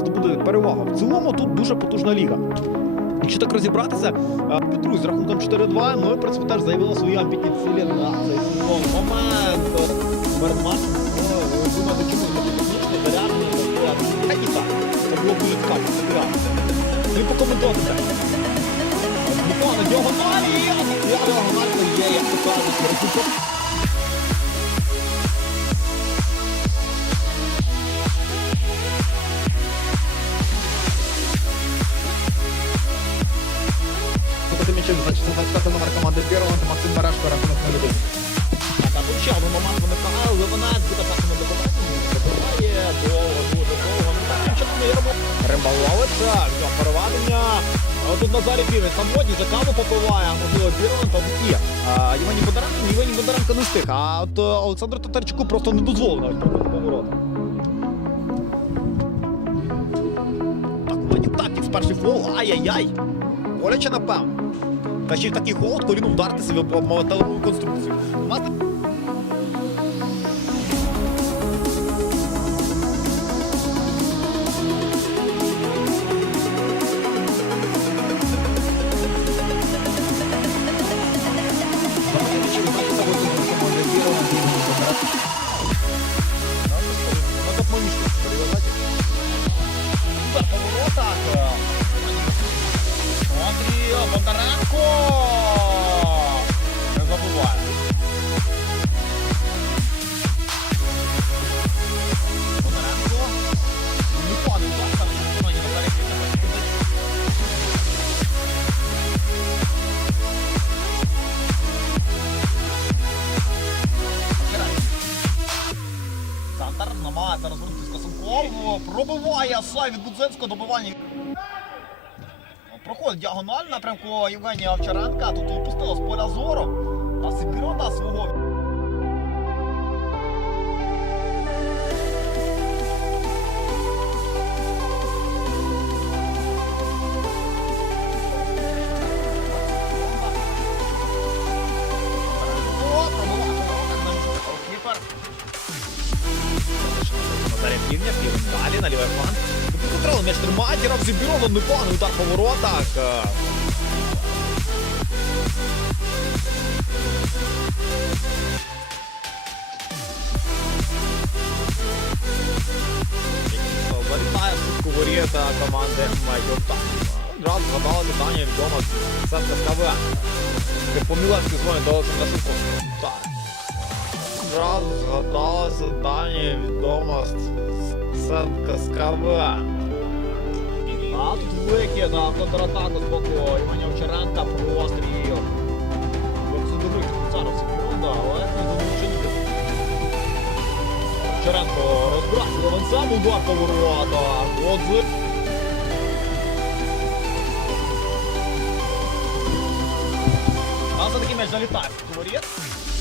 здобуде перевагу. В цілому тут дуже потужна ліга. Якщо так розібратися, а, Петрусь з рахунком 4-2, ну і принципі теж заявила свої амбітні цілі на цей сезон. Момент е. Ну, ви думаєте, чому не технічно, зарядно, та і так. Це було дуже цікаво, це реально. Ви покоментуйте. Буквально діагоналі, а діагоналі є, як то кажуть, це номер команди це Максим Барашко, рахунок на людей. Так, а тут ще один момент виникає, Левинець буде пасом до побачення, довго, дуже довго, ну так, нічого не робить. Римбалович, взяв переведення. Тут Назарій Півець самотній, за каву попиває, можливо Бірман, там і а, Бондаренко, ні, Бондаренко не встиг, а от е, Олександру Татарчуку просто не дозволено навіть пробити поворота. Так, тактик з перший фол, ай-яй-яй. Боляче напевно. Та ще й такий холод коліну вдарити себе по металеву конструкцію. Бондаренко! Не забувай. Бондаренко. Не Славі від Будзенського добивання. Проходить діагональ напрямку Євгенія Овчаренка. Тут опустила з поля зору. А Сибірона свого. Півня, Півень далі на лівий фланг. Контролем м'яч тримає, Дірав Зібірова, непоганий удар по воротах. Е, Вилітає в сітку воріт команди Майдота. Одразу згадала питання відомо Сенка КВ. Як по-мілецьки дзвонить до Олександра Шевковського. Так. Одразу згадала питання відомо Сенка з КВ. А тут викид на контратаку з боку Іваня Овчаренка простріл. Як задумив зараз секунда, але не замучені. Овчаренко розбрасив Левенцем, удар по воротах. От. А за такий м'яч залітає